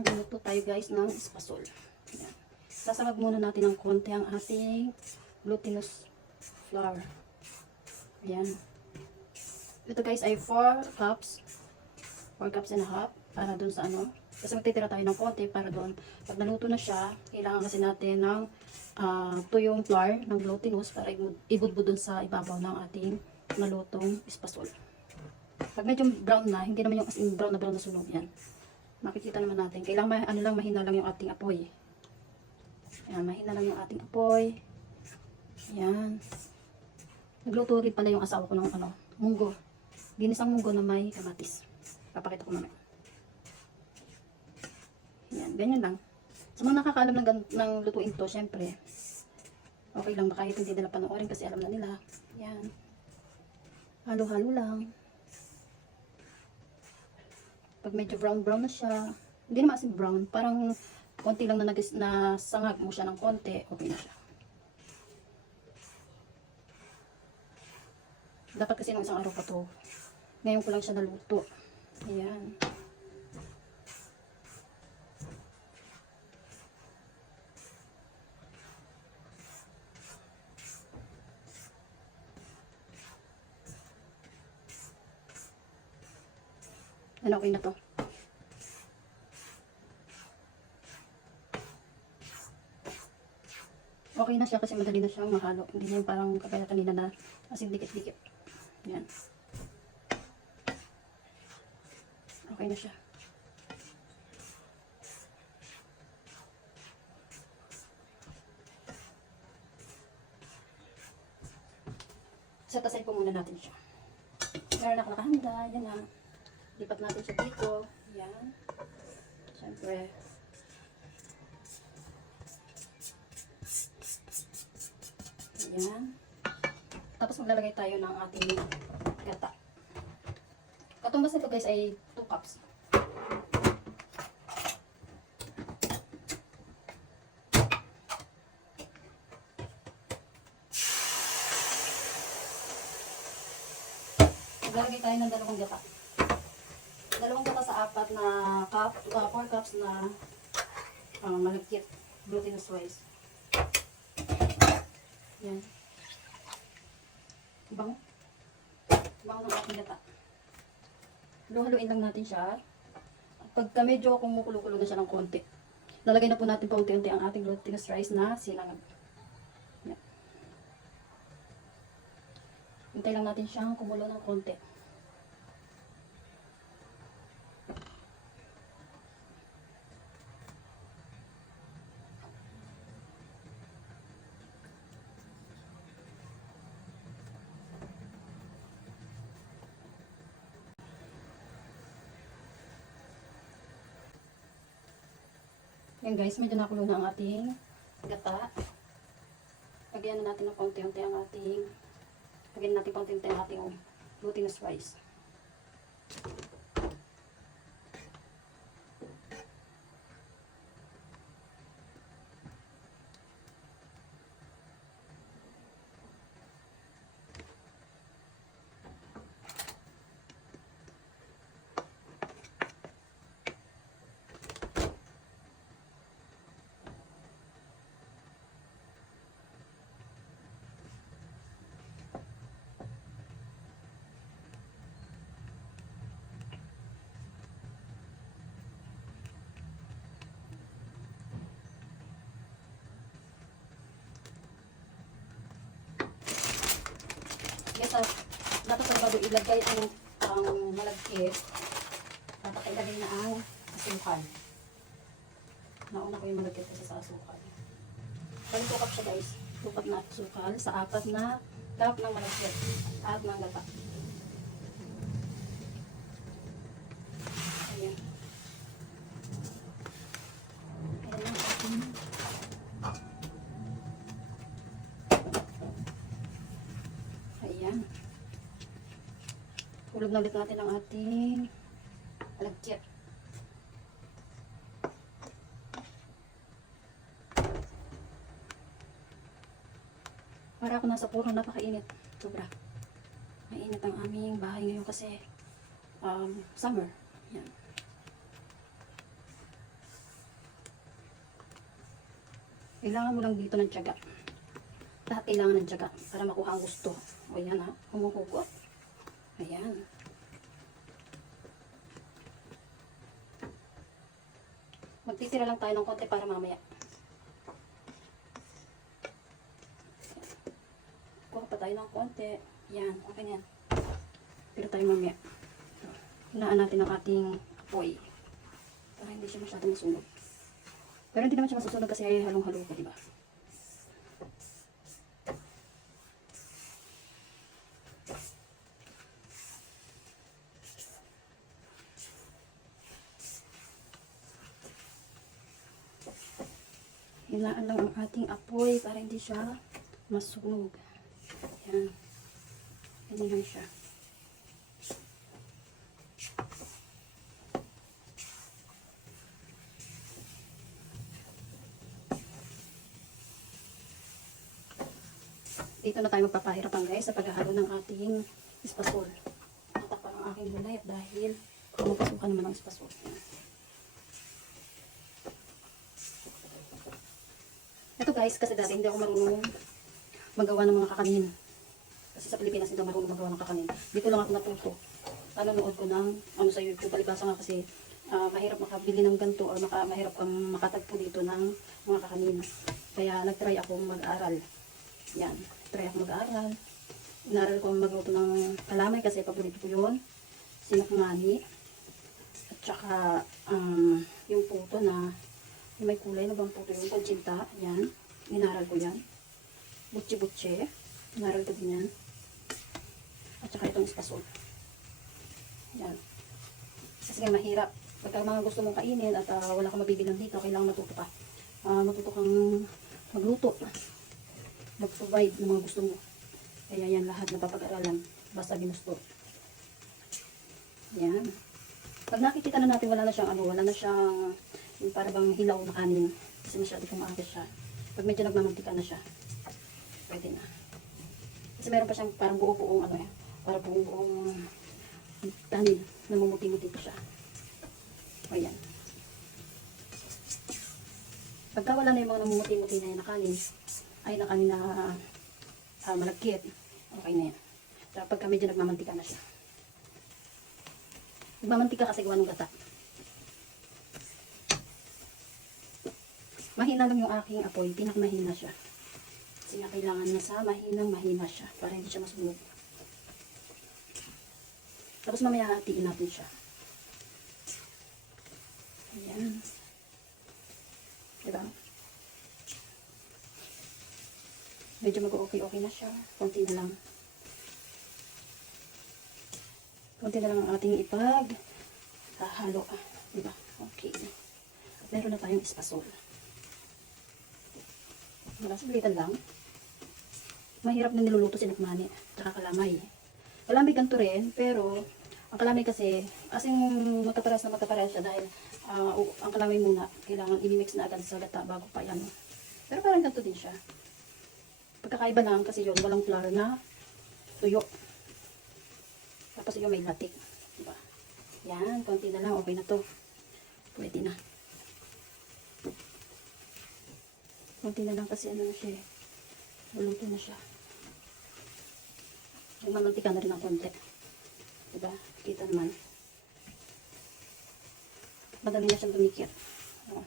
Magluluto tayo guys ng espasol. Ayan. Sasarag muna natin ng konti ang ating glutinous flour. Ayan. Ito guys ay 4 cups. 4 cups and a half para dun sa ano. Kasi magtitira tayo ng konti para doon. Pag naluto na siya, kailangan kasi natin ng tuyong flour ng glutinous para ibudbud dun sa ibabaw ng ating nalutong espasol. Pag medyo brown na, hindi naman yung as in brown na sunog yan. Makikita naman natin. Kailangan mahina lang yung ating apoy. Ayan, mahina lang yung ating apoy. Ayan. Nagluto rin pala yung asawa ko ng munggo. Ginisang munggo na may kamatis. Papakita ko mamaya. Ayan, ganyan lang. Sa mga nakakaalam ng lutuin to, syempre, okay lang ba kahit hindi nila panoorin kasi alam na nila. Ayan. Halo-halo lang. Pag medyo brown na siya, hindi naman asin brown, parang konti lang na sangag mo siya ng konti, okay na siya. Dapat kasi nung isang araw pa to. Ngayon ko lang siya naluto. Ayan. Ano, okay na to. Okay na siya kasi madali na siyang mahalo. Hindi na yung parang kagaya kanina na asin dikit-dikit. Yan. Okay na siya. Set aside po muna natin siya. Meron na nakahanda. Yan na. Lipat natin siya dito. Yan. Siyempre. Yan. Tapos maglalagay tayo ng ating gata. Katumbas nito guys ay 2 cups. Maglalagay tayo ng 2 gata. 2 gata sa 4 na cup, 4 cups na malagkit, glutinous rice. Yan. Bango. Bango ng ating gata. Haluin lang natin siya. Pagka medyo kumukulo-kulo na siya ng konti, lalagay na po natin paunti-unti ang ating glutinous rice na sinangag. Yan. Hintay lang natin siyang kumulo ng konti. Yan guys, medyo nakulo na ang ating gata. Lagyan na natin ng paunti-unti ang ating glutinous rice. Yes, dapat sa bago ilagay ang malagkit. Dapat ilagay na ang asukal. Nauna ko yung malagkit kasi sa asukal. Bali 2 cup siya guys. 2 cup na asukal sa 4 na cup ng malagkit at ng gata. Ayan. Ayan ang ating hulog na ulit natin ang ating malagkit. Para ako nasa puro, napakainit. Sobra. Mainit ang aming bahay ngayon kasi summer. Yan. Kailangan mo lang dito ng tiyaga. Lahat kailangan ng tiyaga para makuha ang gusto. O yan ha, humuhugot. Ayan. Magtitira lang tayo ng konti para mamaya. Kuha pa tayo ng konti. Yan, okay na yan. Pero tayo mamaya. Hinaan natin ang ating apoy. Para hindi siya masyadong masunog. Pero hindi naman siya masusunog kasi ay halong-halo ko, diba? Hinaan lang ang ating apoy para hindi siya masunog. Yan. Hindi lang siya. Dito na tayo magpapahirapan guys sa paghahalo ng ating espasol. Tatakpan ang aking gulay at dahil pumapasukan naman ang espasol. Ito guys, kasi dati hindi ako marunong magawa ng mga kakanin. Kasi sa Pilipinas hindi ako marunong magawa ng kakanin. Dito lang ako natuto. Nanonood ko ng sa YouTube. Palibasa nga kasi mahirap makabili ng ganito or mahirap kang makatagpo dito ng mga kakanin. Kaya nagtry ako mag-aral. Yan. Try ako mag-aaral. Inaral ko magluto ng kalamay kasi paborito ko yun. Sinakmani. At saka yung puto na yung may kulay na bang puto yung panchinta. Yan. Inaral ko yan. Butche-butche. Inaral ko din yan. At saka itong espasol. Yan. Kasi nga mahirap. Pagka mga gusto mong kainin at wala kang mabibilang dito, kailangan matuto ka. Matuto kang magluto. Mag-provide ng mga gusto mo. Kaya yan lahat napapag-aralan. Basta ginusto. Yan. Pag nakikita na natin wala na siyang wala na siyang yung para bang hilaw na kanin. Kasi masyado kumaakit siya. Pag medyo nagmamantika na siya, pwede na. Kasi meron pa siyang parang buo-buong parang buong kanin. Namumuti-muti pa siya. O yan. Pagka wala na yung mga namumuti-muti na yun na kanin, ay na kanin na malagkit, okay na yan. So, pagka medyo nagmamantika na siya. Nagmamantika kasi gawa ng gata. Mahina lang yung aking apoy, pinakamahina siya. Kasi nga kailangan na sa mahina siya para hindi siya masunog. Tapos mamaya hatiin natin siya. Ayan. Diba? Medyo mag-okay-okay na siya. Konti na lang. Konti na lang ang ating halo. Diba? Okay. Meron na tayong espasol. Wala, sablitan lang. Mahirap na niluluto sinakmani. Tsaka kalamay. Kalamay ganito rin, pero ang kalamay kasi, asing magkaparas siya dahil ang kalamay muna, kailangan i-mix na agad sa gata bago pa yan. Pero parang ganito din siya. Pagkakaiba lang kasi yun, walang flour na tuyo. Tapos yun may latik. Diba? Yan, konti na lang. Okay na to. Pwede na. Konti na lang kasi na siya eh. Luluto na siya. Yung manantika na rin ang konti. Diba? Kita naman. Madali na siyang dumikit. Diba?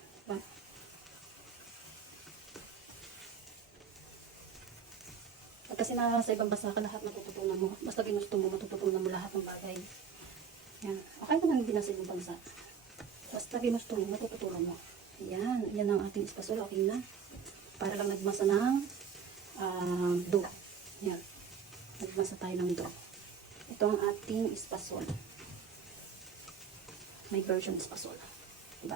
Kasi sa ibang bansa ka lahat matututunan mo. Basta ginusto mo, matututunan mo lahat ng bagay. Yan. Okay naman hindi nasa ibang bansa. Basta ginusto mo, matututunan mo. Yan. Yan ang ating espasol. Okay na. Para lang nagmasa ng dough. Yan. Nagmasa tayo ng dough. Ito ang ating espasol. May version espasol. Diba?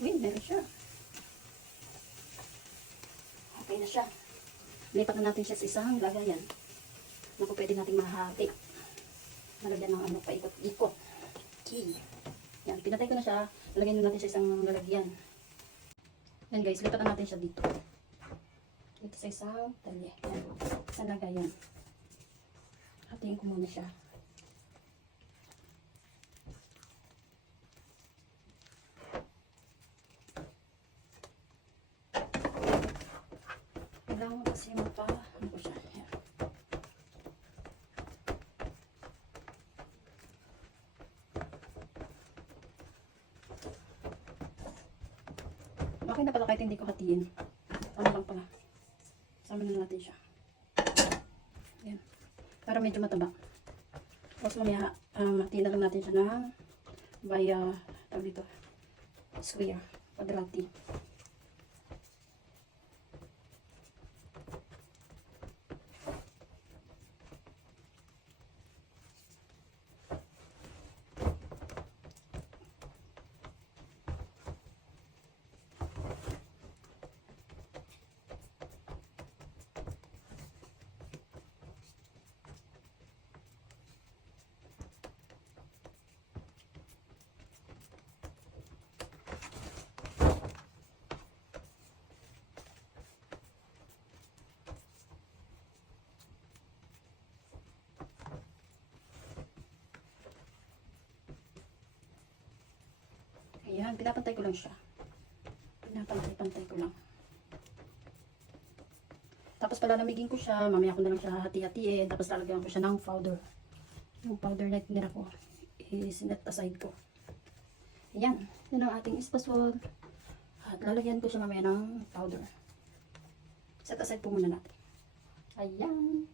Uy, meron siya. Okay na siya. Lipat na natin siya sa isang lagayan. Naku, pwede natin mahati. Nalagyan ng paikot-ikot. Okay. Yan, pinatay ko na siya. Lagyan natin siya sa isang lalagyan. Yan guys, lipat na natin siya dito. Dito sa isang talye. Yan. Isang lagayan. Hatiin ko muna siya. Kailangan kasi ano ko siya. Ayan. Okay na pala kahit hindi ko hatiin. Ano lang pala. Sama na natin siya. Ayan. Para medyo mataba. Tapos mamaya, hatiin na lang natin siya ng by, tawag dito, square, quadrati. Ayan, pinapantay ko lang siya. Pinapantay ko lang. Tapos palalamigin ko siya, mamaya ko na lang siya hati-hatiin, tapos lalagyan ko siya ng powder. Yung powder na tinira ko, isinet aside ko. Ayan, yun ang ating espasol. At lalagyan ko siya mamaya ng powder. Set aside po muna natin. Ayan.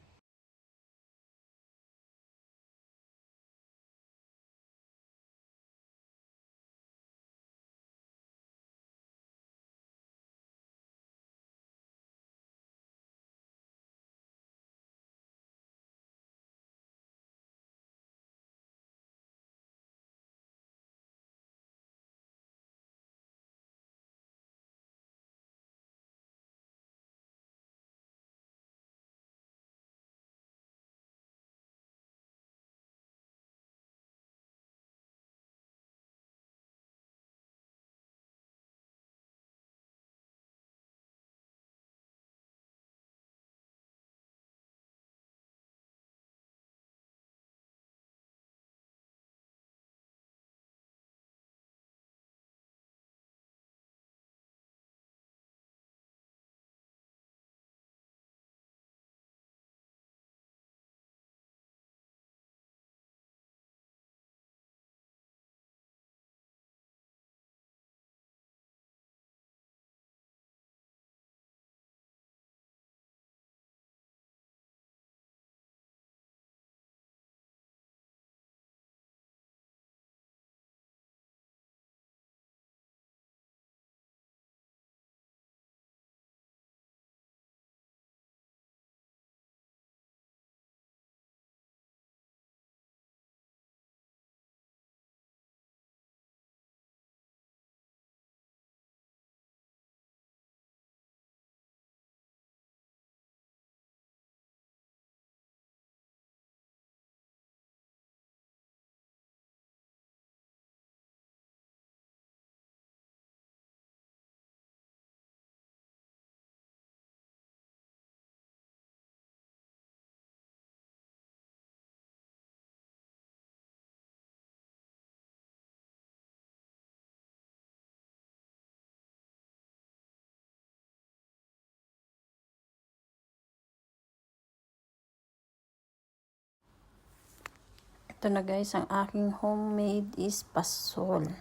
Ito na guys, ang aking homemade espasol.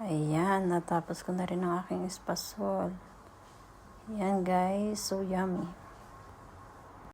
Ayan, natapos ko na rin ang aking espasol. Ayan guys, so yummy.